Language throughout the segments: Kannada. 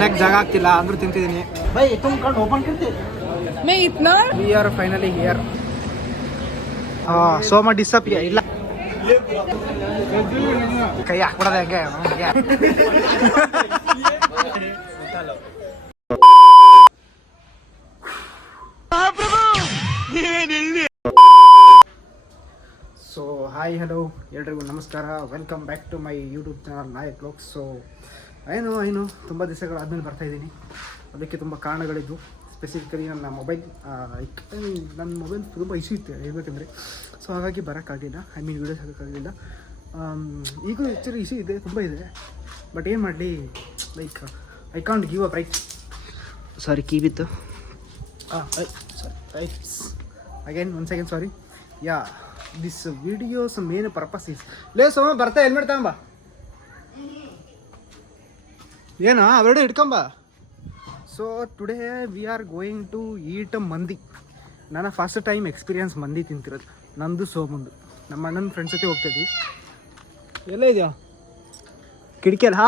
ತಿನ್ನಕ್ಕೆ ಜಾಗ ಆಗ್ತಿಲ್ಲ ಅಂದ್ರೂ ತಿಂತಿದ್ದೀನಿ. ಬೈ ತುಮ್ ಕಣ್ಣು ಓಪನ್ करते मैं इतना ವಿ ಆರ್ ಫೈನಲಿ ಹಿಯರ್. ಸೋಮ ಡಿಸಪಿಯರ್ ಇಲ್ಲ ಕೈ ಹಾಕ್ಬಿಡೋದು ಹೆಂಗೆ ಸೊ ಹಾಯ್ ಹಲೋ ಎಲ್ರಿಗೂ ನಮಸ್ಕಾರ, welcome back to my YouTube channel Nayak blogs. So ಏನು ತುಂಬ ದಿವಸಗಳಾದ್ಮೇಲೆ ಬರ್ತಾಯಿದ್ದೀನಿ. ಅದಕ್ಕೆ ತುಂಬ ಕಾರಣಗಳಿದ್ದು. ಸ್ಪೆಸಿಫಿಕಲಿ ನನ್ನ ಮೊಬೈಲ್ ತುಂಬ ಇಶ್ಯೂ ಇತ್ತು ಹೇಳ್ಬೇಕಂದ್ರೆ. ಸೊ ಹಾಗಾಗಿ ಬರೋಕ್ಕಾಗಲಿಲ್ಲ, ವೀಡಿಯೋಸ್ ಹಾಕೋಕ್ಕಾಗಲಿಲ್ಲ. ಈಗೂ ಆ್ಯಕ್ಚುಲಿ ಇಶ್ಯೂ ಇದೆ, ತುಂಬ ಇದೆ. ಬಟ್ ಏನು ಮಾಡಲಿ, like I can't give up right. Sorry key ಬಿತ್ತು. Rights again one second, sorry. Yeah this video's main purpose is ಲೇ ಸೋಮ ಬರ್ತಾ ಹೆಲ್ಮೆಟ್ ತಗೊಂಬ. ಏನೋ ಅವೆರಡು ಹಿಡ್ಕೊಂಬ. So today we are going to eat mandi. ನನ್ನ ಫಸ್ಟ್ ಟೈಮ್ ಎಕ್ಸ್ಪೀರಿಯನ್ಸ್ ಮಂದಿ ತಿಂತಿರೋದು ನಂದು ಸೋಮಂದು. ನಮ್ಮ ಅಣ್ಣನ ಫ್ರೆಂಡ್ಸ್ ಜೊತೆ ಹೋಗ್ತಾಯಿದ್ವಿ. ಎಲ್ಲ ಇದೆಯಾ ಕಿಟಕಿಯಲ್ಲಿ?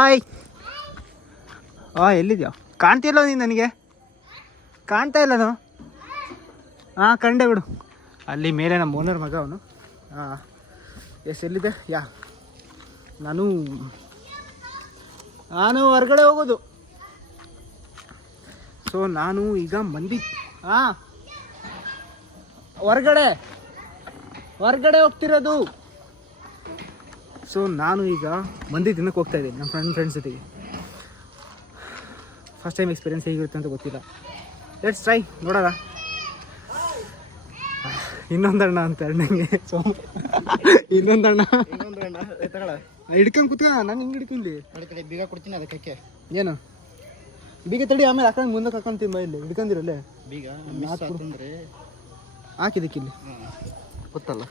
ಹಾಯ್ ಎಲ್ಲಿದೆಯಾ? ಕಾಣ್ತಿಲ್ಲ ನೀನು? ನನಗೆ ಕಾಣ್ತಾ ಇಲ್ಲನು? ಕಂಡೆ ಬಿಡು. ಅಲ್ಲಿ ಮೇಲೆ ನಮ್ಮ ಓನರ್ ಮಗ ಅವನು. ಎಲ್ಲಿದೆ? ನಾನು ಹೊರಗಡೆ ಹೋಗೋದು. ಸೊ ನಾನು ಈಗ ಮಂದಿ ಹೊರಗಡೆ ಹೋಗ್ತಿರೋದು. ಸೊ ನಾನು ಈಗ ಮಂದಿ ತಿನ್ನಕ್ಕೆ ಹೋಗ್ತಾ ಇದ್ದೀನಿ ನಮ್ಮ ಫ್ರೆಂಡ್ಸ್ ಜೊತೆಗೆ. ಫಸ್ಟ್ ಟೈಮ್ ಎಕ್ಸ್ಪೀರಿಯನ್ಸ್ ಹೇಗಿರುತ್ತೆ ಅಂತ ಗೊತ್ತಿಲ್ಲ. ಲೆಟ್ಸ್ ಟ್ರೈ, ನೋಡೋಣ. ಇನ್ನೊಂದಣ್ಣ ಅಂತ ಅಣ್ಣಂಗೆ. ಸೊ ಇನ್ನೊಂದಣ್ಣ ಹಿಡ್ಕೊಂಡು ಕೂತ್ಕ. ನಾನು ಹಿಂಗೆ ಹಿಡ್ಕೊಂಡ್ಲಿ ಬೀಗ ಕೊಡ್ತೀನಿ ಅದಕ್ಕೆ. ಏನು ಬೀಗ ತಡಿ, ಆಮೇಲೆ ಹಾಕೊಂಡು ಮುಂದಕ್ಕೆ ಹಾಕೊಂತೀನಿ. ಇಲ್ಲಿ ಹಿಡ್ಕೊಂಡಿರಲ್ಲೇ ಬೀಗ ಹಾಕಿದಕ್ಕಿಲ್ಲಿ ಗೊತ್ತಲ್ಲ,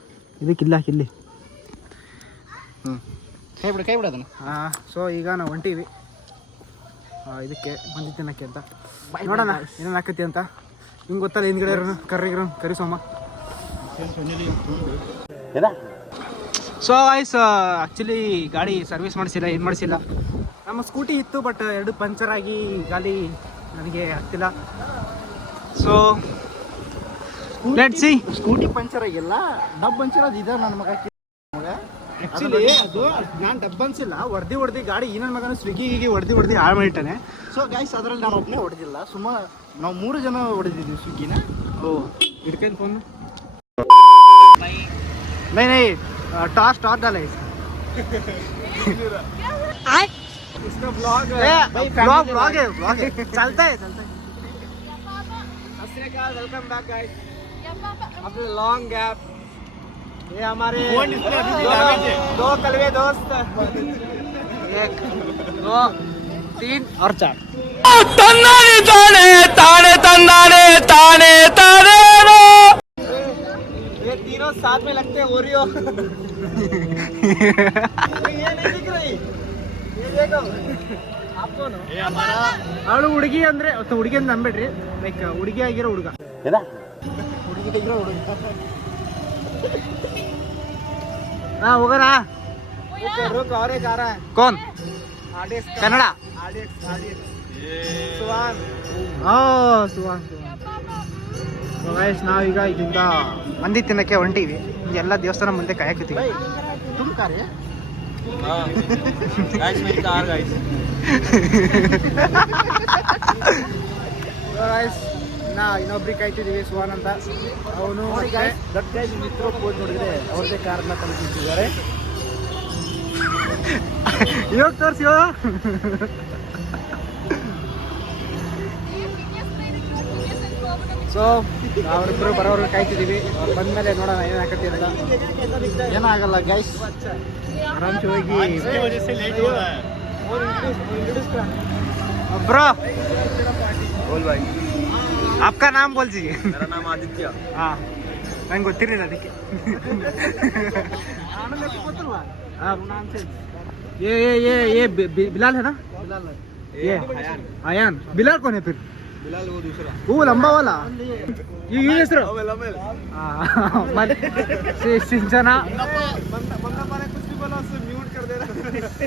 ಇದಕ್ಕಿಲ್ಲ ಹಾಕಿಲ್ಲಿ. ಕೈ ಬಿಡು ಅದನ್ನು. ಸೊ ಈಗ ನಾವು ಹೊಂಟೀವಿ ಇದಕ್ಕೆ ಮಂದಿ ತಿನ್ನಕ್ಕೆ ಅಂತ. ನೋಡೋಣ ಏನೇನು ಹಾಕತಿ ಅಂತ. ಹಿಂಗೆ ಗೊತ್ತಲ್ಲ, ಹಿಂದ್ಗಡೆ ಕರಿ ಸೋಮ. ಸೊ ವಾಯ್ಸ್ ಆ್ಯಕ್ಚುಲಿ ಗಾಡಿ ಸರ್ವಿಸ್ ಮಾಡಿಸಿಲ್ಲ, ಏನು ಮಾಡಿಸಿಲ್ಲ. ನಮ್ಮ ಸ್ಕೂಟಿ ಇತ್ತು, ಬಟ್ ಎರಡು ಪಂಚರ್ ಆಗಿ ಗಾಡಿ ನನಗೆ ಆಗ್ತಿಲ್ಲ. So let's see. Scooty puncture ಆಗಿಲ್ಲ, ಡಬ್ ಪಂಚರ್ ಅದು ಇದೆ ನನ್ನ ಮಗ. ಆ್ಯಕ್ಚುಲಿ ಅದು ನಾನು ಡಬ್ ಅನ್ಸಿಲ್ಲ, ಹೊಡೆದು ಗಾಡಿ ಈ ನನ್ನ ಮಗನ ಸ್ವಿಗ್ಗಿಗೆ ಹೊಡೆದು ಹಾಳು ಮಾಡಿಟ್ಟಾನೆ. ಸೊ ಗೈಸ್ ಅದರಲ್ಲಿ ನಾನು ಒಬ್ಬನೇ ಹೊಡೆದಿಲ್ಲ, ಸುಮಾರು ನಾವು 3 ಜನ ಹೊಡೆದಿದ್ದೀವಿ ಸ್ವಿಗ್ಗಿನ. ಹಿಡ್ಕೊಂಡು ಫೋನ್ नहीं टॉस डाला है इसका ब्लॉग है, ब्लॉग है चलता है welcome back guys after long gap. ये हमारे दो कलवे दोस्त, 1 2 3 और 4. ये तीनों साथ में लगते हैं ओरियो. ये नहीं दिख रही, ये देखो आपको ना. ये हमारा ಅವಳು ಹುಡುಗಿ ಅಂದ್ರೆ ಹುಡುಗಿ ಅಂತ ನಂಬೇಡ್ರಿ, ಲೈಕ್ ಹುಡುಗಿ ಆಗಿರೋ ಹುಡುಗ. ಹುಡುಗಿ ಆಗಿರೋ ಹುಡುಗ. ಹೋಗೋಣ. रुक और एक आ रहा है. कौन? RDX कन्नड़ा. RDX सुवान. ಸುವಾನ್. ಗೈಸ್ ನಾವೀಗ ಇಲ್ಲಿಂದ ಮಂದಿ ತಿನ್ನಕ್ಕೆ ಹೊಂಟೀವಿ. ಎಲ್ಲ ದೇವಸ್ಥಾನ ಮುಂದೆ ಕಾಯಕತ್ತೀವಿ. ಇನ್ನೊಬ್ರಿಗೆ ಕಾಯ್ತಿದ್ದೀವಿ, ಸುವಾನ್ ಅಂತ. ಅವನು ಮಿತ್ರ ಪೋಸ್ ನೋಡಿದ್ರೆ ಅವ್ರದ್ದೇ ಕಾರನ್ನ ಕಲಿತಿದ್ದಾರೆ. ಇವಾಗ ತೋರಿಸಿ. ಸೊ ಅವರಿಬ್ಬರು ಬರೋರು ಕಾಯ್ತಿದ್ದೀವಿ. ಅವ್ರು ಬಂದಮೇಲೆ ನೋಡೋಣ ಏನು ಹಾಕತ್ತಿ ಅಂತ. ಏನಾಗಲ್ಲ ಗೈಸ್, ಆರಾಮ್ಸಿ ಹೋಗಿ. ಬ್ರೋ बोल भाई, आपका नाम बोल दीजिए. मेरा नाम आदित्य. हाँ ನಂಗೆ ಗೊತ್ತಿರಲಿಲ್ಲ ಅದಕ್ಕೆ. ये बिलाल है ना? ये आयान. बिलाल कौन है फिर? बिलाल वो दूसरा, वो लंबा वाला. ये ಹೆಸರು ಸಿಂಚನ.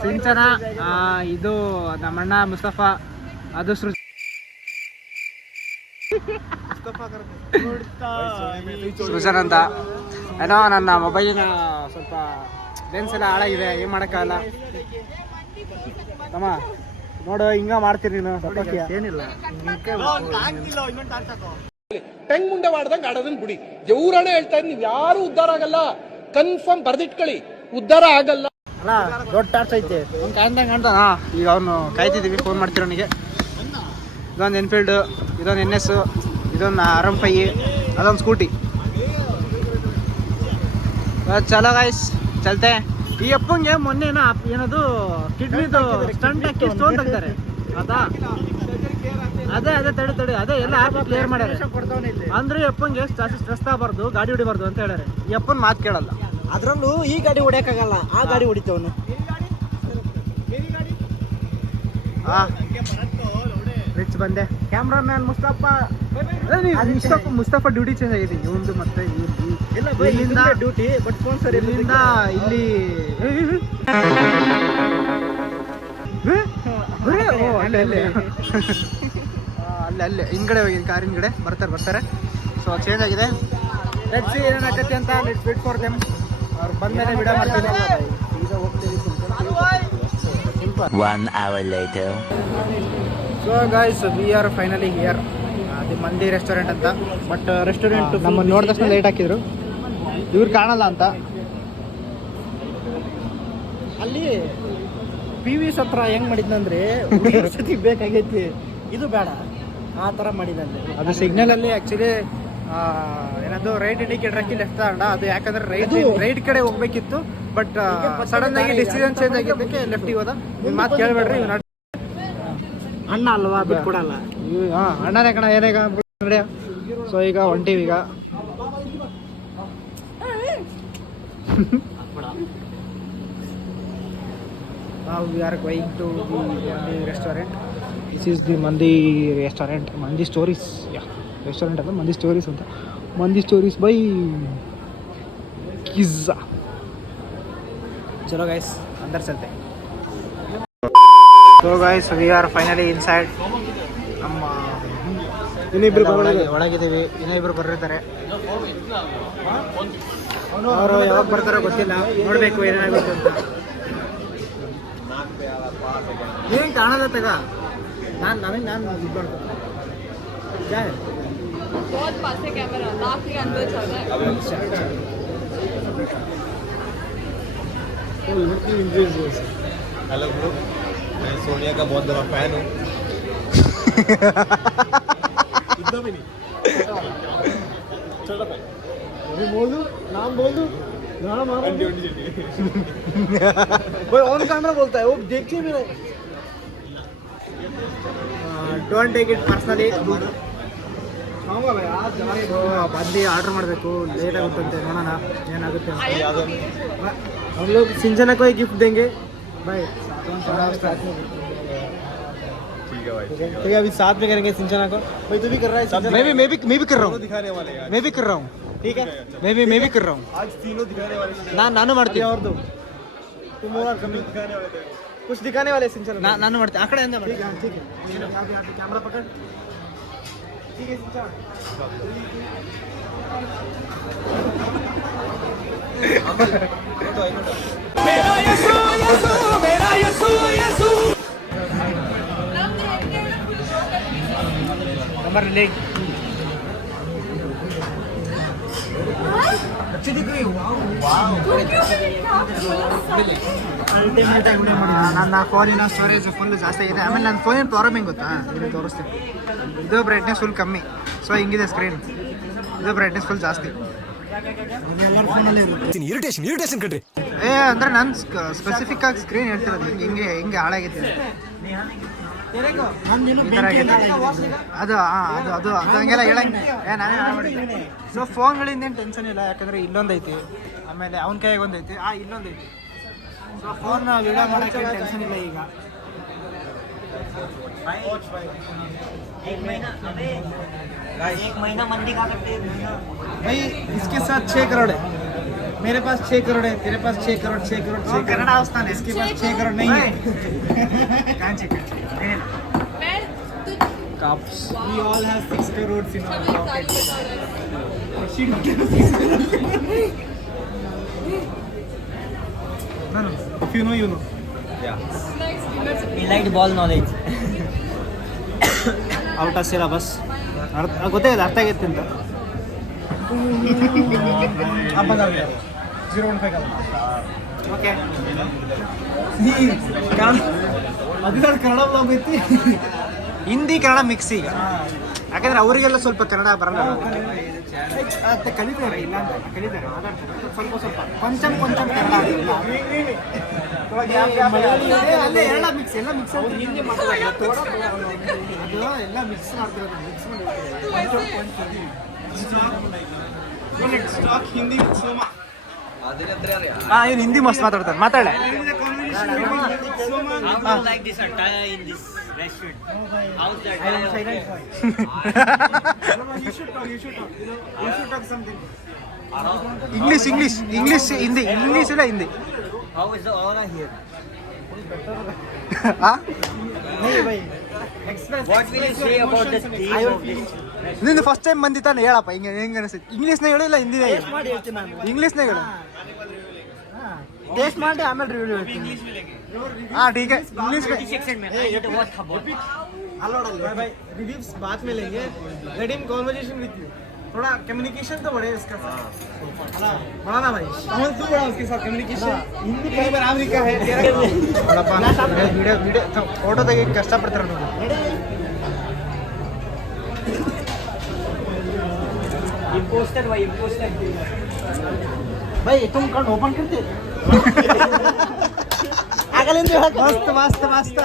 ಸಿಂಚನ ಇದು ನಮ್ಮಣ್ಣ ಮುಸ್ತಫಾ. ಅದು ಸೃಜನ್ ಅಂತ ಏನೋ ನನ್ನ ಮೊಬೈಲಿನ ಸ್ವಲ್ಪ ಲೆನ್ಸ್ ಎಲ್ಲ ಹಾಳಾಗಿದೆ, ಏನು ಮಾಡೋಕ್ಕಾಗಲ್ಲ. ತಮ್ಮ ನೋಡು, ಹಿಂಗ ಮಾಡ್ತೀರಿ ನೀನು. ಏನಿಲ್ಲ ಟೆಂಗ್ ಮುಂಡೆ ಮಾಡ್ದಂಗೆ ಆಡೋದನ್ನ ಬಿಡಿ. ದೇವ್ರಾಣೆ ಹೇಳ್ತಾ ಇದ್ದೀನಿ, ನೀವು ಯಾರು ಉದ್ಧಾರ ಆಗಲ್ಲ. ಕನ್ಫರ್ಮ್ ಬರ್ದಿಟ್ಕೊಳ್ಳಿ, ಉದ್ಧಾರ ಆಗಲ್ಲ. ಅಲ್ಲ ದೊಡ್ಡ ಟಾರ್ಚ್ ಐತೆ. ಅವ್ನು ಕಾಣ್ತಾನ. ಈಗ ಅವನು ಕಾಯ್ತಿದ್ದೀವಿ, ಫೋನ್ ಮಾಡ್ತೀರ ಅವನಿಗೆ. ಇದೊಂದು ಎನ್ಫೀಲ್ಡು, ಇದೊಂದು NS, ಇದೊಂದು RM5, ಅದೊಂದು ಸ್ಕೂಟಿ. ಚಲೋ ಗಾಯ್ಸ್, ಚಲ್ತೆ. ಈ ಅಪ್ಪಂಗೆ ಮೊನ್ನೆ ಏನದು ಕಿಡ್ನಿದು ಸ್ಟಂಟ್ ಹಾಕಿ ಸ್ಟೋನ್ ತೆಗ್ತಾರೆ. ಅದೇ ತಡಿ ಅದೇ ಎಲ್ಲ ಹಾಕಿ ಕ್ಲಿಯರ್ ಮಾಡ್ಯಾರ. ಅಂದ್ರೆ ಈ ಅಪ್ಪಂಗೆ ಜಾಸ್ತಿ ಸ್ಟ್ರೆಸ್ ತಗಬಾರ್ದು, ಗಾಡಿ ಹೊಡಿಬಾರ್ದು ಅಂತ ಹೇಳ್ಯಾರ. ಈ ಅಪ್ಪನ ಮಾತು ಕೇಳಲ್ಲ. ಅದ್ರಲ್ಲೂ ಈ ಗಾಡಿ ಹೊಡ್ಯಕ್ಕಾಗಲ್ಲ, ಆ ಗಾಡಿ ಹೊಡಿತವನು. ರಿಚ್ ಬಂದೆ. ಕ್ಯಾಮ್ರಾಮ್ಯಾನ್ ಮುಸ್ತಫಾ ಡ್ಯೂಟಿ ಚೇಂಜ್ ಆಗಿದೆ ಇವಂದು. ಮತ್ತೆ ಇಲ್ಲಿಂದ ಡ್ಯೂಟಿ ಬಟ್ ಫೋನ್ ಸರಿ ಇಲ್ಲಿಂದ ಇಲ್ಲಿ ಅಲ್ಲೇ ಹಿಂದ್ಗಡೆ ಹೋಗಿದೆ, ಕಾರ್ ಹಿಂದ್ಗಡೆ ಬರ್ತಾರೆ. ಸೊ ಚೇಂಜ್ ಆಗಿದೆ. ಲೆಟ್ಸ್ ಸಿ ಏನಾಗತ್ತೆ ಅಂತ. Let's wait for them. ಅವ್ರು ಬಂದ್ಮೇಲೆ ವಿಡಿಯೋ ಮಾಡ್ತೀನಿ. ಈಗ ಹೋಗ್ತೀವಿ. 1 hour later. So guys, we are finally here. ಅದು ಮಂದಿ ರೆಸ್ಟೋರೆಂಟ್ ಅಂತ. ಬಟ್ ರೆಸ್ಟೋರೆಂಟ್ ನಮ್ಮನ್ನು ನೋಡಿದ ತಕ್ಷಣ ಲೈಟ್ ಹಾಕಿದ್ರು, ಇವ್ರು ಕಾಣಲ್ಲ ಅಂತ. ಅಲ್ಲಿ PVS ಹತ್ರ ಹೆಂಗ್ ಮಾಡಿದ್ನಂದ್ರೆ ಸತಿ ಬೇಕಾಗೈತಿ, ಇದು ಬೇಡ ಆ ಥರ ಮಾಡಿದಂತೆ. ಅದು ಸಿಗ್ನಲ್ ಅಲ್ಲಿ ಆಕ್ಚುಲಿ ಏನದು ರೈಟ್ ಇಂಡಿಕೇಟರ್ ಹಾಕಿ ಲೆಫ್ಟ್ ತಗೊಂಡ. ಅದು ಯಾಕಂದ್ರೆ ರೈಟ್ ಕಡೆ ಹೋಗ್ಬೇಕಿತ್ತು, ಬಟ್ ಸಡನ್ ಆಗಿ ಡಿಸಿಷನ್ ಚೇಂಜ್ ಆಗಿದ್ದಕ್ಕೆ ಲೆಫ್ಟಿಗೆ ಹೋದ. ಮಾತು ಕೇಳಬೇಡ್ರಿ, ಅಣ್ಣ ಅಲ್ವಾ, ಅದು ಕೊಡಲ್ಲ. ಅಣ್ಣನೇ ಕಣ, ಏನೇಗ ನಡೆಯ. ಸೊ ಈಗ ಹೊಂಟೀವಿ. ಈಗ ನಾವು we are going to the Mandi restaurant. This is the Mandi restaurant. Mandi stories restaurant ಅಲ್ಲ, ಮಂದಿ ಸ್ಟೋರೀಸ್ ಅಂತ. ಮಂದಿ ಸ್ಟೋರೀಸ್ ಬೈ ಕಿಜ್ಜಾ. ಚಲೋ ಗೈಸ್, ಅಂದರ್ ಚಲ್ತೆ. So guys, we are finally inside. ನಮ್ಮ ಇನ್ನಿಬ್ರು ಒಳಗಿದ್ದೀವಿ, ಇನ್ನಿಬ್ರು ಬರಿರ್ತಾರೆ. ಅವರು ಯಾವಾಗ ಬರ್ತಾರೋ ಗೊತ್ತಿಲ್ಲ, ನೋಡಬೇಕು ಏನಾಗುತ್ತೆ ಅಂತ. ಏನು ಕಾಣಲ್ಲ ತಗ. ನಾನು ಇದು ಮಾಡ್ತೀನಿ. बहुत पास है कैमरा, नाक के अंदर चल रहा है। हेलो ब्रो, मैं सोनिया का बहुत बड़ा फैन हूँ। इतना भी नहीं। छोटा फैन। अभी बोल दूँ, नाम बोल दूँ। नाम कोई ऑन कैमरा बोलता है, वो देखते भी नहीं. Don't take it personally. ಬಂದು ಆರ್ಡ್ರ್ ಮಾಡಬೇಕು, ಲೇಟ್ ಆಗುತ್ತಂತೆ. ನೋಡೋಣ ಏನಾಗುತ್ತೆ. हम लोग सिंचना को एक गिफ्ट देंगे भाई. ठीक है भाई, ठीक है। ठीक है, अभी साथ में करेंगे सिंचना को. भाई तू भी कर रहा है? मैं भी कर रहा हूँ. दिखाने वाले हैं। मैं भी कर रहा हूँ. ठीक है, मैं भी कर रहा हूँ. आज तीनों दिखाने वाले हैं। ನಾನು ಮಾಡ್ತೀನಿ. और दो तुम और कमी दिखाने वाले थे। कुछ दिखाने वाले सिंचन. ನಾನು ಮಾಡ್ತೀನಿ. ಆ ಕಡೆಯಿಂದ ठीक है, ठीक है. कैमरा पकड़. ठीक है सिंचन. नंबर ले. ನನ್ನ ಫೋನಿನ ಸ್ಟೋರೇಜ್ ಫುಲ್ ಜಾಸ್ತಿ ಆಗಿದೆ. ಆಮೇಲೆ ನನ್ನ ಫೋನಿನ ಪ್ರಾಬ್ಲಮ್ ಹೆಂಗೆ ಗೊತ್ತಾ, ಇದು ತೋರಿಸ್ತೀನಿ. ಇದು ಬ್ರೈಟ್ನೆಸ್ ಫುಲ್ ಕಮ್ಮಿ. ಸೊ ಹಿಂಗಿದೆ ಸ್ಕ್ರೀನ್. ಇದು ಬ್ರೈಟ್ನೆಸ್ ಫುಲ್ ಜಾಸ್ತಿ. ಎಲ್ಲರ ಫೋನಲ್ಲೇ ಇರುತ್ತೆ. ಇರಿಟೇಷನ್ ಕಣ್ರಿ. ಅಂದರೆ ನಾನು ಸ್ಪೆಸಿಫಿಕ್ ಆಗಿ ಸ್ಕ್ರೀನ್ ಹೇಳ್ತಿರೋದು ಹಿಂಗೆ ಹಾಳಾಗಿದೆ. ಅದು ಹಂಗೆಲ್ಲ ಹೇಳಂಗೆ ನಾನೇ ಮಾಡಿದ್ದೆ. ಸೊ ಫೋನ್ಗಳಿಂದ ಏನು ಟೆನ್ಷನ್ ಇಲ್ಲ, ಯಾಕಂದರೆ ಇಲ್ಲೊಂದೈತಿ, ಆಮೇಲೆ ಅವನ ಕೈಯಾಗ ಒಂದೈತಿ, ಇಲ್ಲೊಂದೈತಿ. ಸೊ ಫೋನ್ ವಿಡಿಯೋ ಮಾಡೋಕ್ಕೆ ಟೆನ್ಷನ್ ಇಲ್ಲ ಈಗ. एक महीना मंदी खा सकते हैं भाई. इसके साथ 6 करोड़ है, मेरे पास 6 करोड़ है, तेरे पास 6 करोड़ 6 करोड़ 6 करोड़. इसके पास 6 करोड़ नहीं है. मैं cops. We all have 6 crores in our pockets. No, if you know, you know. Light ball knowledge. Out of syllabus ಗೊತ್ತಾಗಿದೆ, ಅರ್ಥ ಆಗೈತೆ ಅಂತ. 015 ಓಕೆ. ಅದು ಕನ್ನಡ ಬ್ಲಾಗ್ ಐತಿ, ಹಿಂದಿ ಕನ್ನಡ ಮಿಕ್ಸ್ ಈಗ. ಯಾಕಂದ್ರೆ ಅವರಿಗೆಲ್ಲ ಸ್ವಲ್ಪ ಕನ್ನಡ ಬರಲ್ಲ, ಕಲಿತಾರೆ, ಇಲ್ಲ ಅಂತ ಕಲಿತಾರೆ, ಸ್ವಲ್ಪ ಸ್ವಲ್ಪ ಕೊಂಚಂ ಕನ್ನಡ ಆಗಿಲ್ಲ. ಅಲ್ಲೇ ಎಲ್ಲ ಮಿಕ್ಸ್ ಹಿಂದಿ ಮಾತಾಡೋದು, ಅದು ಎಲ್ಲ ಮಿಕ್ಸ್ ಮಾಡ್ತಿರೋದು, ಮಿಕ್ಸ್ ಮಾಡಿ ಹಿಂದಿ. ಇವ್ನು ಹಿಂದಿ ಮಸ್ತ್ ಮಾತಾಡ್ತಾರೆ, ಮಾತಾಡ. ಇಂಗ್ಲಿಷ್ ಹಿಂದಿ, ಇಂಗ್ಲಿಷ್ ಇಲ್ಲ ಹಿಂದಿ. ನಿಂದು ಫಸ್ಟ್ ಟೈಮ್ ಬಂದಿತ್ತಾನೆ, ಹೇಳಪ್ಪ ಹಿಂಗೆ ಹೆಂಗೆ ಅನಿಸ್ತೈತಿ? ಇಂಗ್ಲೀಷ್ನಾಗ ಹೇಳಿಲ್ಲ, ಹಿಂದಿನೇ ಇಂಗ್ಲೀಷ್ನಾಗ ಹೇಳು. ಟೇಸ್ಟ್ ಮಾಡಿ ಆಮೇಲೆ ರಿವ್ಯೂ ಹೇಳ್ತೀನಿ. हाँ ठीक है, इंग्लिश में रिव्यूज बाद में लेंगे. Let him conversation with you. थोड़ा कम्युनिकेशन तो बढ़े इसका साथ, बढ़ाना भाई. कौन तू बढ़ा उसके साथ कम्युनिकेशन. हिंदी कई बार अमेरिका है वीडियो फोटो ತೆಗಿ ಕಷ್ಟಪಡ್ತಾರೆ ನೋಡಿ. इंपोस्टर भाई तुम कल ओपन करते मस्त मस्त मस्त.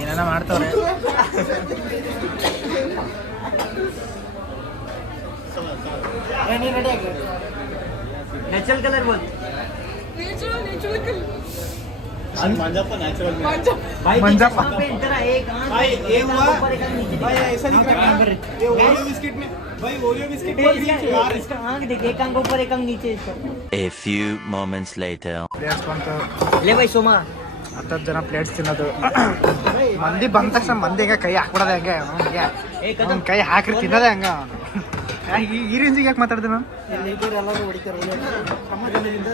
ಏನೇನ ಮಾಡ್ತವ್ರೆ. नेचुरल कलर बोल. Natural colour. मंजापा भाई ये हुआ भाई, ऐसा दिख रहा है ये ओरियो बिस्किट में. भाई ओरियो बिस्किट इसका आंख देखिए, एक आंख ऊपर एक आंख नीचे इसका. A few moments later. Plates ಬಂತು, ले भाई सोमा. 10 ಜನ ಪ್ಲೇಟ್ಸ್ ತಿನ್ನೋದು. ಮಂದಿ ಬಂದ ತಕ್ಷಣ ಮಂದಿಗೆ ಕೈ ಹಾಕ್ಬಿಡೋದೆ ಹಂಗೆ, ಅವ್ನ್ ಕೈ ಹಾಕಿ ತಿನ್ನೋದೆ ಹಂಗ. ಈ ರೇಂಜಿಗೆ ಯಾಕೆ ಮಾತಾಡ್ದೆ ನಾನು? ಎಲ್ಲರೂ ಹೊಡಿತಾರೆ ಸಮಾಜದಿಂದ.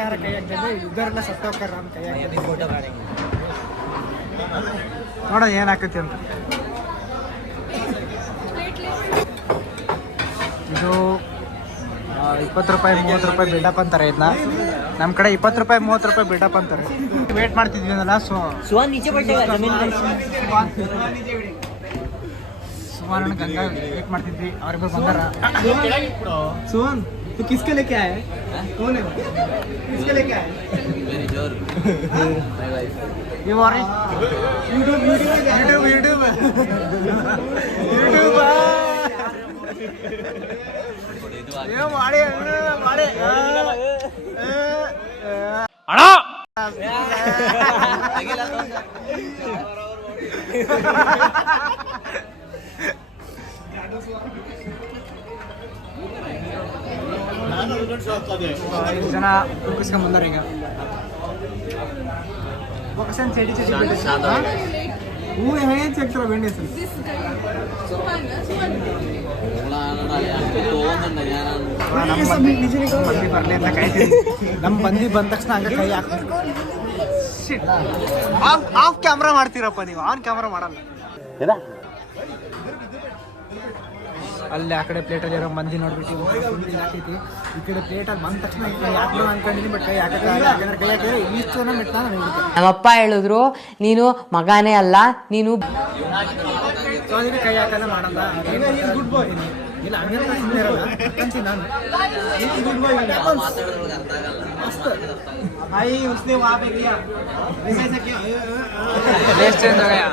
ಯಾರ ಕೈ ಹಾಕ್ತಾರೆ ಇಬ್ಬರೆಲ್ಲ ಸತ್ತೋಗ್ತಾರೆ, ನಾನು ಕೈ ಹಾಕಿ ನೋಡೋಣ ಏನು ಹಾಕೈತಿ ಅಂತ. ಇದು 20 ರೂಪಾಯಿ 30 ರೂಪಾಯಿ ಬಿಲ್ಡಪ್ ಅಂತಾರೆ ಇದನ್ನ. ನಮ್ಮ ಕಡೆ 20 ರೂಪಾಯಿ 30 ರೂಪಾಯಿ ಬಿಲ್ಡಪ್ ಅಂತಾರೆ. ವೇಟ್ ಮಾಡ್ತಿದ್ವಿನಲ್ಲ, सुहान नीचे बैठेगा जमीन पे. ಸುಮಾರು ಗಂಗಾ ವೇಟ್ ಮಾಡ್ತಿದ್ವಿ, ಅವ್ರಿಬ್ಬರು ಬಂದಾರ. सोहन तो किसके लेके आए? कौन है? किसके लेके आए? You are YouTube ಮಾಡಿ ಅಣ್ಣ. ಜನ ಕುಗ್ಗಿಸ್ಕೊಂಡ್ ಬಂದಾರ ಈಗ. वो है चेक करो वेंडे सर. This guy. Suhan. ಮಂದಿ ಬರ್ಲಿ ಅಂತ ಕಾಯ್ತೀವಿ. ನಮ್ಮ ಮಂದಿ ಬಂದ ತಕ್ಷಣ ಹಂಗೆ ಕೈ ಹಾಕ್ತೀವಿ. ಆಫ್ ಕ್ಯಾಮ್ರಾ ಮಾಡ್ತೀರಪ್ಪ ನೀವು, ಆನ್ ಕ್ಯಾಮ್ರಾ ಮಾಡಲ್ಲ. ಅಲ್ಲಿ ಆ ಕಡೆ ಪ್ಲೇಟಲ್ಲಿ ಇರೋ ಮಂದಿ ನೋಡ್ಬಿಟ್ಟು ಹಾಕೈತಿ, ಈ ಕಡೆ ಪ್ಲೇಟಲ್ಲಿ ಬಂದ ತಕ್ಷಣ ಕೈ ಹಾಕ್ಲೋ ಅನ್ಕೊಂಡಿನಿ, ಬಟ್ ಕೈ ಹಾಕಕ್ಕಾಗಲ್ಲ. ಯಾಕಂದ್ರೆ ಕೈ ಹಾಕಿದ್ರೆ ಇಷ್ಟು ಜನ ಮೆಟ್ಟ ನಮ್ಮಪ್ಪ ಹೇಳಿದ್ರು, ನೀನು ಮಗನೇ ಅಲ್ಲ, ನೀನು ಕೈ ಹಾಕಲ್ಲ ಮಾಡಲ್ಲ. ಗುಡ್ ಬಾಯ್ ಇಲ್ಲ, ಹಂಗೆ ಸುಮ್ಮನೆ ಇರಲ್ಲ ಅಂತೀನಿ ನಾನು. ಗುಡ್ ಬಾಯ್ ಮಸ್ತ್. भाई उसने वहाँ पे किया ऐसा किया, प्लेस चेंज हो गया.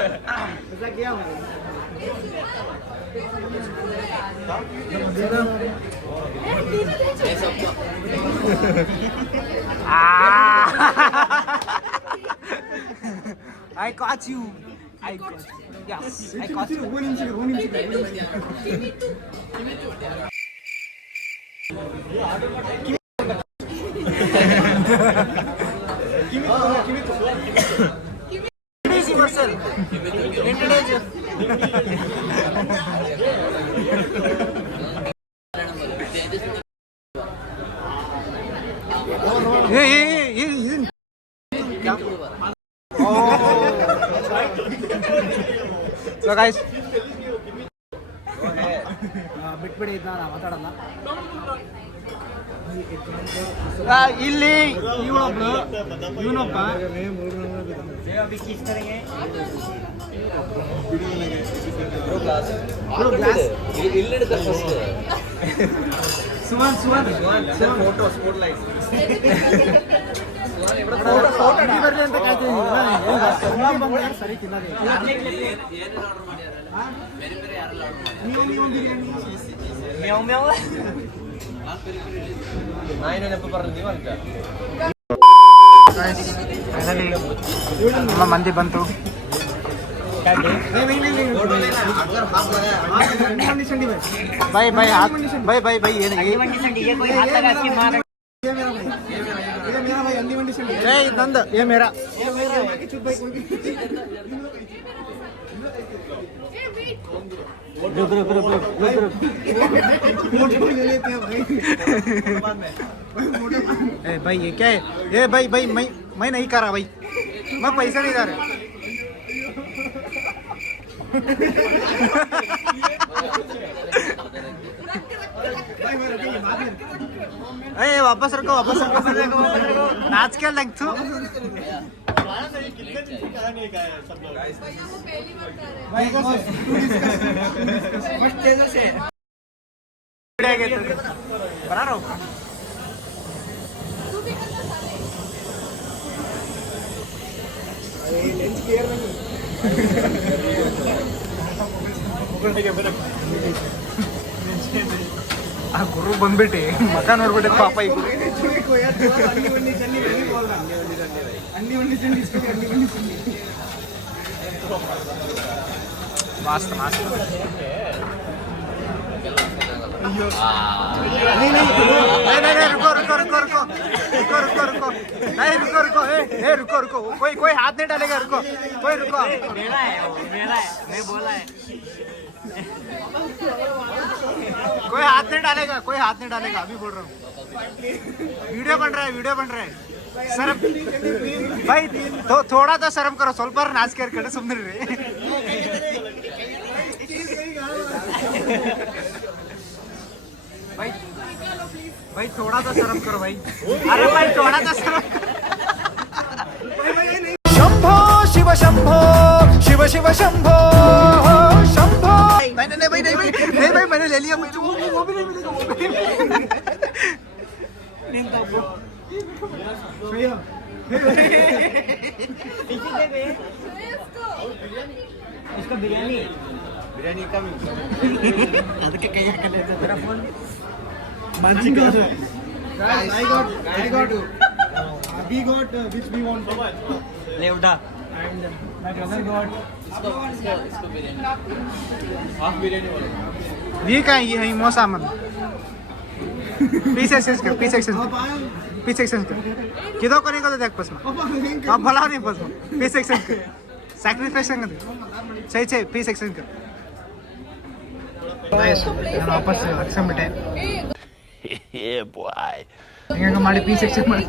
ऐसा किया. I caught you. So guys ಬಿಟ್ಬಿಡಿ ಇದನ್ನ ನಾ ಮಾತಾಡಲ್ಲ. ಇಲ್ಲಿ ಇವನೊಬ್ಳು ಇವನೊಬ್ಬ ಸುಮನ್ ಫೋಟೋ ಸ್ಪೋರ್ಟ್ ಲೈಟ್ ಬರ್ಲಿ ಅಂತ ಕಾಯ್ತಿದ್ದೀನಿ. ಸರಿ ತಿನ್ನೋದೇ ನಾಯಿನ ನೆಪ ಬರಲ್ಲ ನೀವು ಅಂತ ನಮ್ಮ ಮಂದಿ ಬಂತು. Bye bye bye bye bye ಏನು ನಂದು ಏ ಮೇರಾ भाई ये क्या है? ये भाई भाई मैं नहीं कर रहा भाई, मैं पैसा नहीं दे रहा. अरे वापस रखो नाच के लग तू. बना रहा हूँ. ಆ ಗುರು ಬಂದ್ಬಿಟ್ಟು ಮಕ ನೋಡ್ಬಿಟ್ಟೆ ಪಾಪ ಈ ಗುರು. मस्त मस्त. नहीं नहीं रुको रुको रुको रुको रुको रुको रुको नहीं रुको रुको ए रुको रुको कोई हाथ नहीं डालेगा रुको कोई रुको. मेरा है मैं बोला है. कोई हाथ नहीं डालेगा अभी बोल रहा हूँ. वीडियो बन रहा है शर्म भाई तो थोड़ा तो शर्म करो. ಸ್ವಲ್ಪ ನಾಚಿಕೆ ಕಡೆ ಸುಮ್ಮನೆ ರೀ. भाई थोड़ा तो शर्म करो भाई. अरे भाई थोड़ा तो शर्म करो. शंभो शिव शंभो शिव शिव शंभो शंभो. नहीं भाई मैंने ले लिया. वो भी नहीं मिलेगा. इसका बिरयानी कम ಅದಕ್ಕೆ ಕೈ ಹಾಕಲ್ಲ तेरा phone. I got we got which we want. ले उठा. And my brother got half biryani वाला ये का ये है मो सामान. पीस एक्सचेंज कर किधर करने को तो देख पस में अब भला नहीं पस में पीस एक्सचेंज कर सैक्रिफाइस कर सही पीस एक्सचेंज कर. नाइस ನಾನು ವಾಪಸ್ ಹಾಕ್ಸ್ಕೊಂಡ್ಬಿಟ್ಟೆ. ಹಿಂಗ ಮಾಡಿ ಪೀಸ್ ಎಕ್ಸ್ಚೇಂಜ್ ಮಾಡಿ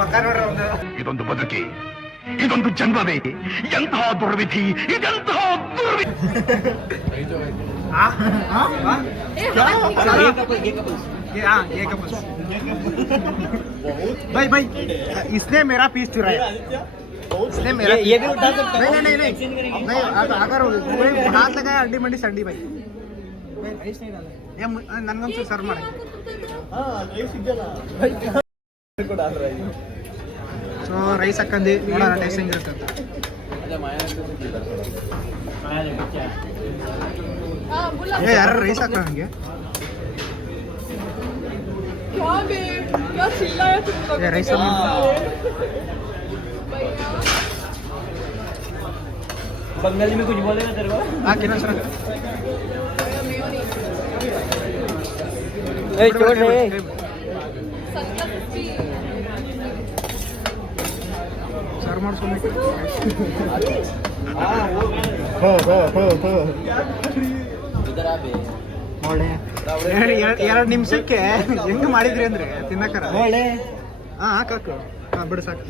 ಮಕ್ಕ ನೋಡ್ರ ಒಂದು. ಇದೊಂದು ಬದುಕಿ, ಇದೊಂದು ಜನ್ಮವೇ, ಎಂತಹ ದುರ್ವಿಧಿ, ಇದೆಂತಹ ದುರ್ವಿಧಿ. ये कपल भाई इसने मेरा पीस चुराया. इसने मेरा ये भी उठा सकता है. नहीं अगर कोई हाथ लगाया अंडी मंडी संडी भाई ननगंसू सर्व ಮಾಡಿ. ಸೊ ರೈಸ್ ಹಾಕಂದು ನೋಡೋಣ ಟೇಸ್ಟ್ ಹೆಂಗಿರುತ್ತೆ ಅಂತ. ಯಾರು ರೈಸ್ ಹಾಕೋಣ ನನಗೆ. क्या बे क्या चिल्लाया तुम लोग. ये राइस भैया बंगाली में कुछ बोलेगा तेरे को? ಹಾಕಿ ಇನ್ನೊಂದು ಸಲ ಸರ್ ಮಾಡಿಸ್ಕೊಂಡು ಒಳ್ಳೆ 2 ನಿಮಿಷಕ್ಕೆ ಹೆಂಗ್ ಮಾಡಿದ್ರಿ ಅಂದ್ರೆ ತಿನ್ನಕರ ಒಳ್ಳೆ ಹಾಂ ಹಾಕು ಹಾಂ ಬಿಡು ಸಾಕು.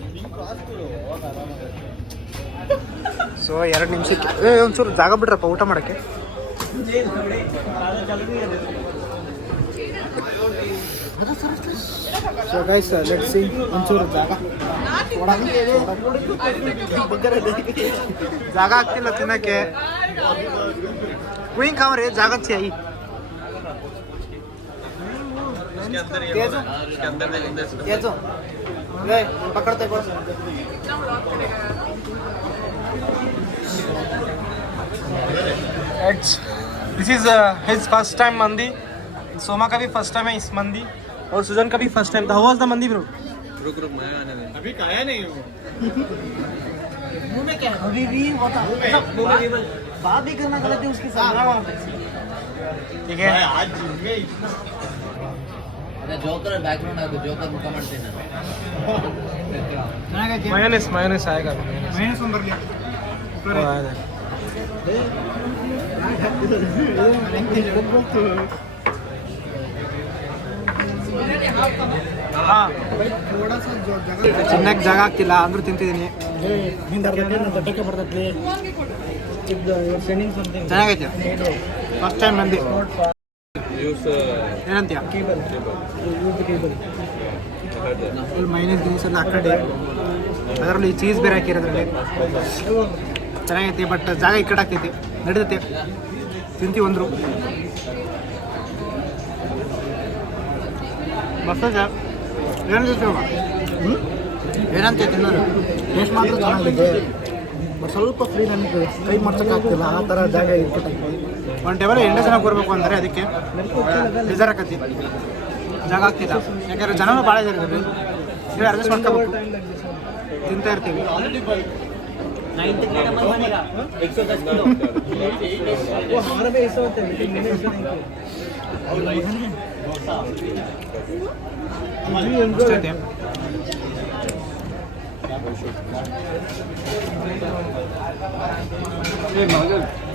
ಸೊ 2 ನಿಮಿಷಕ್ಕೆ ಒಂಚೂರು ಜಾಗ ಬಿಡ್ರಪ್ಪ ಊಟ ಮಾಡೋಕ್ಕೆ. ಸೊ ಗೈಸ್ ಲೆಟ್ಸ್ ಸಿ ಒಂಚೂರು ಜಾಗ ಆಗ್ತಿಲ್ಲ ತಿನ್ನಕ್ಕೆ. ಕುಯಿಂಗ್ ಖಾವ್ರಿ ಜಾಗ चाहिए. तेजो ले पकड़ते बस. This is his first time मंदी. सोमा का भी फर्स्ट टाइम है इस मंदी और सुजन का भी फर्स्ट टाइम था. हाउ वाज द मंदी ब्रो? रुक रुक मैं आने दे. अभी खाया नहीं हूँ. मुंह में क्या अभी भी होता मुंह में भी बात भी करना गलत है उसके साथ. ठीक है. आज जिम गए इतना. ಜೋಕರ್ ಬ್ಯಾಕ್ಗ್ರೌಂಡ್ ಆಗು ಜೋಕರ್ ಮುಖ ಮಾಡ್ತೀನಿ ನಾನು. मायोनेस आएगा. ಮೈನಸ್ ಒಂದು ಬರಲಿ. ಚಿನ್ನಕ್ಕೆ ಜಾಗ ಆಗ್ತಿಲ್ಲ ಅಂದ್ರೂ ತಿಂತಿದ್ದೀನಿ. ಚೆನ್ನಾಗೈತೆ ಫಸ್ಟ್ ಟೈಮ್ ಮಂದಿ. ಏನಂತೀಯ? ಫುಲ್ ಮೈನಸ್ ಜ್ಯೂಸ್ ಎಲ್ಲ ಹಾಕೊಂಡು ಅದರಲ್ಲಿ ಚೀಸ್ ಬೇರೆ ಹಾಕಿರೋದ್ರಲ್ಲಿ ಚೆನ್ನಾಗೈತಿ. ಬಟ್ ಜಾಗ ಈ ಕಡೆ ಆಗ್ತೈತಿ ನಡೀತೈತಿ ತಿಂತೀವಿ ಒಂದ್ರು ಮಸ್ತ. ಏನಂತೀವ ಏನಂತ ತಿನ್ನೋದು ಟೇಸ್ಟ್ ಮಾತ್ರ ಚೆನ್ನಾಗಿದೆ. ಬಟ್ ಸ್ವಲ್ಪ ಫ್ರೀ ನನಗೆ ಕೈ ಮಾಡ್ಸೋಕ್ಕಾಗ್ತಿಲ್ಲ ಆ ಥರ ಜಾಗ ಇರ್ಬೇಕು. ಒಂದು ಟೇಬಲ್ 8 ಜನ ಕೂರಬೇಕು ಅಂದರೆ ಅದಕ್ಕೆ ಬೇಜಾರಾಕತಿ ಜಾಗ ಆಗ್ತಿಲ್ಲ. ಯಾಕಂದರೆ ಜನನೂ ಭಾಳ ಇದ್ದಾರೆ ನೀವು ಅಡ್ಜಸ್ಟ್ ಮಾಡ್ಕೋಬೇಕು. ತಿಂತಾ ಇರ್ತೀವಿ. 9th ग्रेड में बनेगा 110 किलो वो हमारा भी ऐसा होता है लेकिन मैंने ऐसा नहीं किया.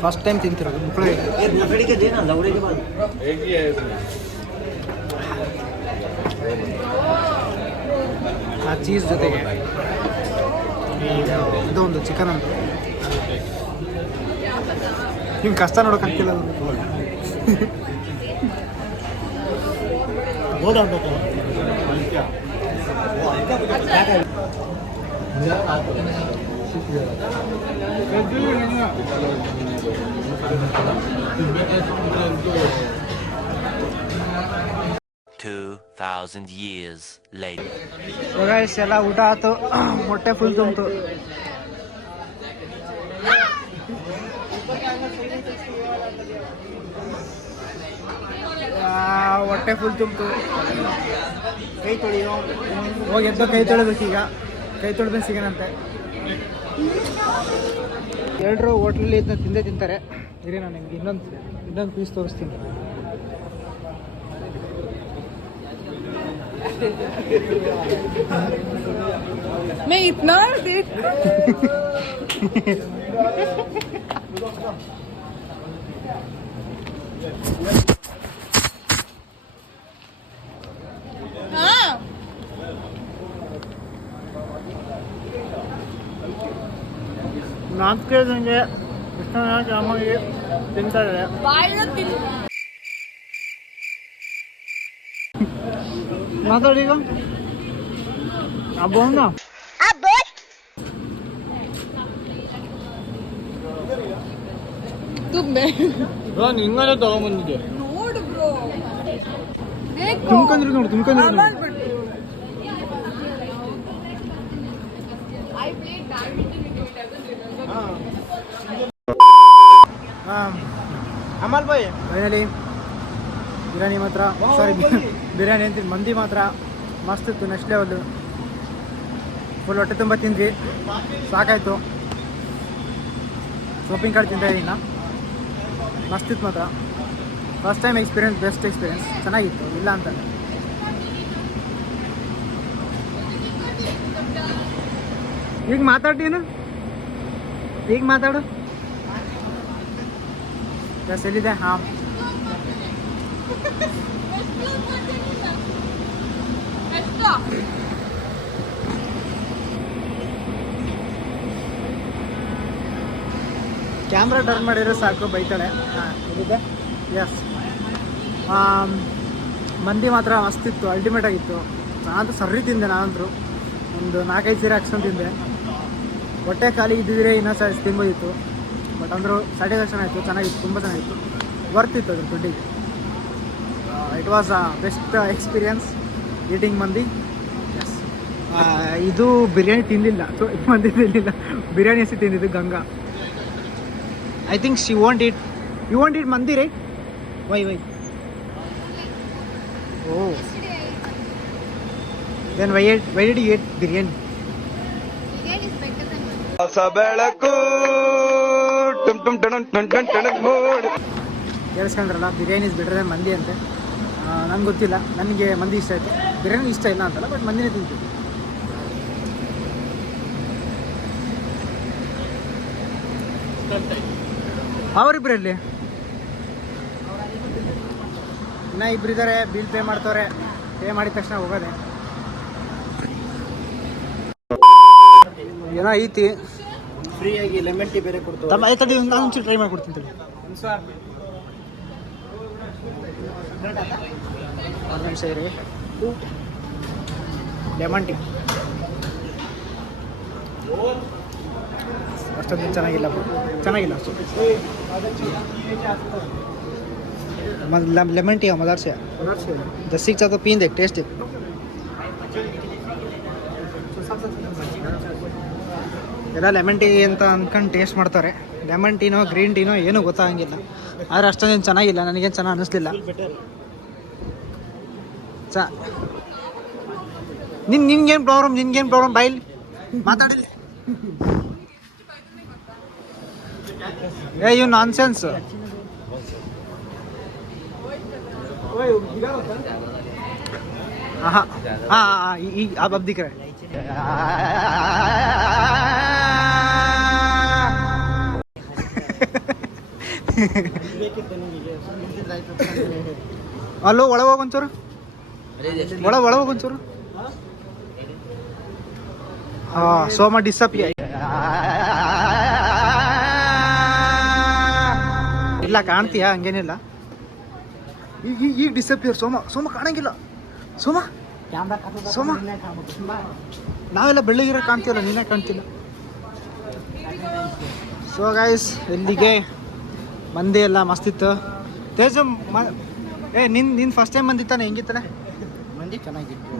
ಫಸ್ಟ್ ಟೈಮ್ ತಿಂತಿರೋದು ಮಕ್ಕಳಿಗೆ. लकड़ी के देना लौड़े के बाद एक ही है इसमें. ಆ ಚೀಸ್ ಜೊತೆಗೆ ಇದೊಂದು ಚಿಕನ್ ಅಂತ ಹಿಂಗೆ ಕಷ್ಟ ನೋಡೋಕ್ಕಾಗ್ತಿಲ್ಲ. $2,000 years later. ಗೈಸ್ ಎಲ್ಲ ಊಟ ಆಯ್ತು. ಹೊಟ್ಟೆ ಫುಲ್ ತುಂಬಿತು. ಹೊಟ್ಟೆ ಫುಲ್ ತುಂಬಿತು. ಕೈ ತೊಳೆಯೋ ಹೋಗಿ ಎದ್ದೋ ಕೈ ತೊಳಿಬೇಕೀಗ. ಕೈ ತೊಳೆದ್ರೆ ಸಿಗೋಣಂತೆ. ಎಲ್ಲರೂ ಹೋಟ್ಲಲ್ಲಿ ಇದನ್ನ ತಿಂದೇ ತಿಂತಾರೆ. ಇರಿ ನಾನು ನಿಮ್ಗೆ ಇನ್ನೊಂದು ಪೀಸ್ ತೋರಿಸ್ತೀನಿ. मैं इतना देख हाँ ನಾಲ್ಕೇ ನನಗೆ ಇಷ್ಟ ಆರಾಮಾಗಿ ತಿಂತಾರೆ. ಬಾಯಿನ ತಿನ್ ಮಾತಾಡಿ ಈಗ ಅಬ್ಬ ತುಂಬೆ ನಾನು ಹಿಂಗನೇ ತಗೊಂಬಂದಿದ್ದೆ. ನೋಡು ಬ್ರೋ ತುಂಬ್ಕೊಂಡ್ರಿ ನೋಡು ತುಂಬ್ಕೊಂಡ್ರಿ. I played badminton with you, it doesn't remember. Amal ಬಾಯ್ ಫೈನಲಿ ಬಿರಿಯಾನಿ ಮಾತ್ರ ಸಾರಿ ಬಿರಿಯಾನಿ ಅಂತೀನಿ ಮಂದಿ ಮಾತ್ರ ಮಸ್ತ್ ಇತ್ತು. ನೆಕ್ಸ್ಟ್ ಲೆವೆಲ್ ಫುಲ್ ಹೊಟ್ಟೆ ತುಂಬ ತಿಂದ್ವಿ ಸಾಕಾಯಿತು. ಸೋಪಿಂಗ್ ಕಾಳು ತಿಂತಾ ಇದ್ದೀನಿ ಮಸ್ತಿತ್ತು ಮಾತ್ರ. First time experience, best experience, ಚೆನ್ನಾಗಿತ್ತು, ಇಲ್ಲ ಅಂತ. ಈಗ ಮಾತಾಡ್ತೀನ, ಈಗ ಮಾತಾಡು. ಬಸ್ ಎಲ್ಲಿದೆ? ಹಾಂ, ಕ್ಯಾಮ್ರಾ ಟರ್ನ್ ಮಾಡಿದ್ರೆ ಸಾಕು, ಬೈತಾಳೆ. ಹಾಂ, ಎಲ್ಲಿದೆ? ಎಸ್. ಮಂದಿ ಮಾತ್ರ ಮಸ್ತಿತ್ತು, ಅಲ್ಟಿಮೇಟ್ ಆಗಿತ್ತು. ನಾನಂತೂ ಸರ್ರಿ ತಿಂದೆ, ನಾನಂತರೂ ಒಂದು 4-5 ಸೀರೆ ಹಾಕ್ಸ್ಕೊಂಡು ತಿಂದೆ. ಹೊಟ್ಟೆ ಖಾಲಿ ಇದ್ದಿದ್ರೆ ಇನ್ನೂ ತಿನ್ಬೋದಿತ್ತು, ಬಟ್ ಅಂದರೂ ಸ್ಯಾಟಿಸ್ಫ್ಯಾಕ್ಷನ್ ಆಯಿತು, ಚೆನ್ನಾಗಿತ್ತು, ತುಂಬ ಚೆನ್ನಾಗಿತ್ತು, ವರ್ತ್ ಇತ್ತು ಅದ್ರ ದುಡ್ಡಿಗೆ. It was a best experience eating ಮಂದಿ. ಎಸ್. ಇದು ಬಿರಿಯಾನಿ ತಿಂದಿಲ್ಲ, ಸೊ ಮಂದಿ ತಿಂದಿಲ್ಲ, ಬಿರಿಯಾನಿ ಹೆಸರು ತಿಂದಿದ್ದು Ganga. I think she won't eat. You won't eat mandi, right? Why? Oh. Then why did you eat biryani? Biryani is better than ಕೇಳಿಸ್ಕೊಂಡ್ರಲ್ಲ, biryani is better than mandi ಅಂತೆ. ನನಗೆ ಗೊತ್ತಿಲ್ಲ, ನನಗೆ ಮಂದಿ ಇಷ್ಟ ಆಯಿತು, ಬಿರಿಯಾನಿ ಇಷ್ಟ ಇಲ್ಲ ಅಂತಲ್ಲ, ಬಟ್ ಮಂದಿನೇ ತಿಂತೀವಿ. ಅವರಿಬ್ಬರಲ್ಲಿ ಇನ್ನೂ ಇಬ್ಬರಿದ್ದಾರೆ, ಬಿಲ್ ಪೇ ಮಾಡ್ತವ್ರೆ. ಪೇ ಮಾಡಿದ ತಕ್ಷಣ ಹೋಗೋದೆ. ಏನೋ ಐತಿ ಫ್ರೀಯಾಗಿ ಲೆಮನ್ ಟೀ ಬೇರೆ ಕೊಡ್ತಾರೆ. ತಮ್ಮ ತಡಿ, ನಾನು ಒಂಚೂರು ಟ್ರೈ ಮಾಡ್ಕೊಡ್ತೀನಿ ತಡಿ. ಒಂದು ನಿಮಿಷ ಇರಿ. ಲೆಮನ್ ಟೀ ಅಷ್ಟೊಂದು ಚೆನ್ನಾಗಿಲ್ಲ ಅಷ್ಟು. ಲೆಮನ್ ಟೀ मदर से दसिक चा तो पीन देख टेस्ट देख. ಎಲ್ಲ ಲೆಮನ್ ಟೀ ಅಂತ ಅಂದ್ಕೊಂಡು ಟೇಸ್ಟ್ ಮಾಡ್ತಾರೆ. ಲೆಮನ್ ಟೀನೋ ಗ್ರೀನ್ ಟೀನೋ ಏನೂ ಗೊತ್ತಾಗಂಗಿಲ್ಲ, ಆದರೆ ಅಷ್ಟೊಂದೇನು ಚೆನ್ನಾಗಿಲ್ಲ, ನನಗೇನು ಚೆನ್ನಾಗಿ ಅನ್ನಿಸ್ಲಿಲ್ಲ. ನಿನ್ಗೇನು ಪ್ರಾಬ್ಲಮ್ ಬಾಯ್ಲಿ ಮಾತಾಡಿಲ್ಲ. You nonsense. हाँ अब दिख रहा है. ಅಲ್ಲೋ ಒಳಗೆ ಹೋಗಿ ಒಂಚೂರು, ಒಳಗೆ ಹೋಗಿ ಒಂಚೂರು. ಹಾಂ, ಸೋಮ ಡಿಸಪಿಯರ್. ಇಲ್ಲ, ಕಾಣ್ತೀಯಾ? ಹಂಗೇನಿಲ್ಲ. ಈಗ ಡಿಸಪಿಯರ್. ಸೋಮ ಕಾಣಂಗಿಲ್ಲ. ಸೋಮ ನಾವೆಲ್ಲ ಬೆಳ್ಳಗಿರೋ ಕಾಣ್ತೀವಲ್ಲ, ನೀನೇ ಕಾಣ್ತಿಲ್ಲ. ಸೊ ಗೈಸ್, ಇಲ್ಲಿಗೆ ಮಂದಿ ಎಲ್ಲ ಮಸ್ತಿತ್ತು. ತೇಜ ನಿನ್ನ ಫಸ್ಟ್ ಟೈಮ್ ಬಂದಿತ್ತಾನೆ, ಹೆಂಗಿತ್ತಾನೆ? ಮಂದಿ ಚೆನ್ನಾಗಿತ್ತು,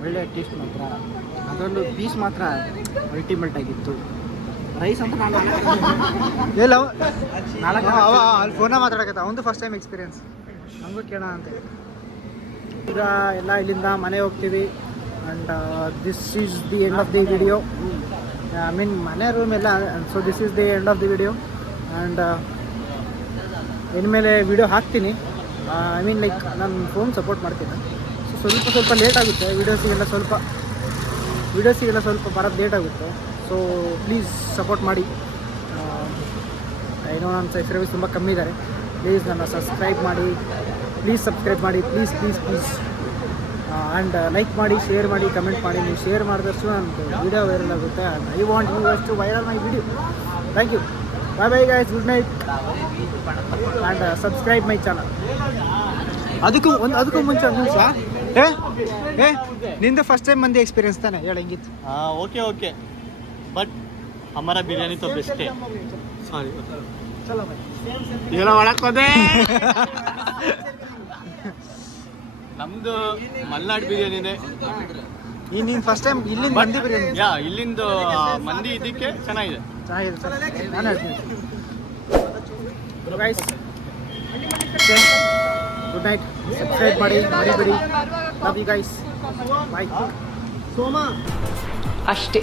ಒಳ್ಳೆ ಟೇಸ್ಟ್ ಮಾತ್ರ, ಅದರಲ್ಲೂ ಪೀಸ್ ಮಾತ್ರ ಅಲ್ಟಿಮೇಟ್ ಆಗಿತ್ತು. ರೈಸ್ ಅಂತ ಎಲ್ಲ ಅಲ್ಲಿ ಫೋನ ಮಾತಾಡಕತ್ತ, ಅವನು ಫಸ್ಟ್ ಟೈಮ್ ಎಕ್ಸ್ಪೀರಿಯನ್ಸ್, ನಮಗೂ ಕೇಳೋಣ ಅಂತ. ಈಗ ಎಲ್ಲ ಇಲ್ಲಿಂದ ಮನೆ ಹೋಗ್ತೀವಿ. And this is the end of the video. I mean ಮನೆ ರೂಮ್ ಎಲ್ಲ. So this is the end of the video. And ಇನ್ಮೇಲೆ ವಿಡಿಯೋ ಹಾಕ್ತೀನಿ. ಐ ಮೀನ್ ಲೈಕ್ ನಾನು ಫೋನ್ ಸಪೋರ್ಟ್ ಮಾಡ್ತೀನಿ. ಸೊ ಸ್ವಲ್ಪ ಲೇಟ್ ಆಗುತ್ತೆ ವೀಡಿಯೋಸಿಗೆಲ್ಲ ಸ್ವಲ್ಪ ಬರೋದು ಲೇಟ್ ಆಗುತ್ತೆ. ಸೊ ಪ್ಲೀಸ್ ಸಪೋರ್ಟ್ ಮಾಡಿ. ಏನೋ ನನ್ನ ಸಬ್ಸ್ಕ್ರೈಬರ್ಸ್ ತುಂಬ ಕಮ್ಮಿ ಇದ್ದಾರೆ. ಪ್ಲೀಸ್ ನನ್ನ ಸಬ್ಸ್ಕ್ರೈಬ್ ಮಾಡಿ, ಪ್ಲೀಸ್ ಆ್ಯಂಡ್ ಲೈಕ್ ಮಾಡಿ, ಶೇರ್ ಮಾಡಿ, ಕಮೆಂಟ್ ಮಾಡಿ. ನೀವು ಶೇರ್ ಮಾಡಿದಷ್ಟು ನನ್ನ ವಿಡಿಯೋ ವೈರಲ್ ಆಗುತ್ತೆ. And I want you guys to viral my video. Thank you. Bye guys, good night. And subscribe my channel. ಅದಕ್ಕೂ ಮುಂಚೆ ಒಂದು ನಿಮಿಷ. ನಿಂದು ಫಸ್ಟ್ ಟೈಮ್ ಮಂದಿ ಎಕ್ಸ್ಪೀರಿಯನ್ಸ್ ತಾನೆ, ಹೇಳಿ ಹೆಂಗಿತ್ತು? ಓಕೆ ಬಟ್ ಹಮಾರ ಬಿರಿಯಾನಿ ತೋ ಬೆಸ್ಟ್ ಹೈ. ಸಾರಿ ಏನೋ ಒಳಕೋದೆ. ನಮ್ದು ಮಲ್ನಾಡ್ ಬಿರಿಯಾನಿನೇ. ನೀನು ಫಸ್ಟ್ ಟೈಮ್ ಇಲ್ಲಿಂದ ಮಂದಿ ಬಿರಿಯಾನಿ? ಇಲ್ಲಿಂದು ಮಂದಿ ಇದಕ್ಕೆ ಚೆನ್ನಾಗಿದೆ. ನಾನು ಹೇಳ್ತೀನಿ. Good night. ಸಬ್ಸ್ಕ್ರೈಬ್ ಮಾಡಿ, ಮರಿಬೇಡಿ. Love you guys. ಬಾಯ್. ಅಷ್ಟೇ.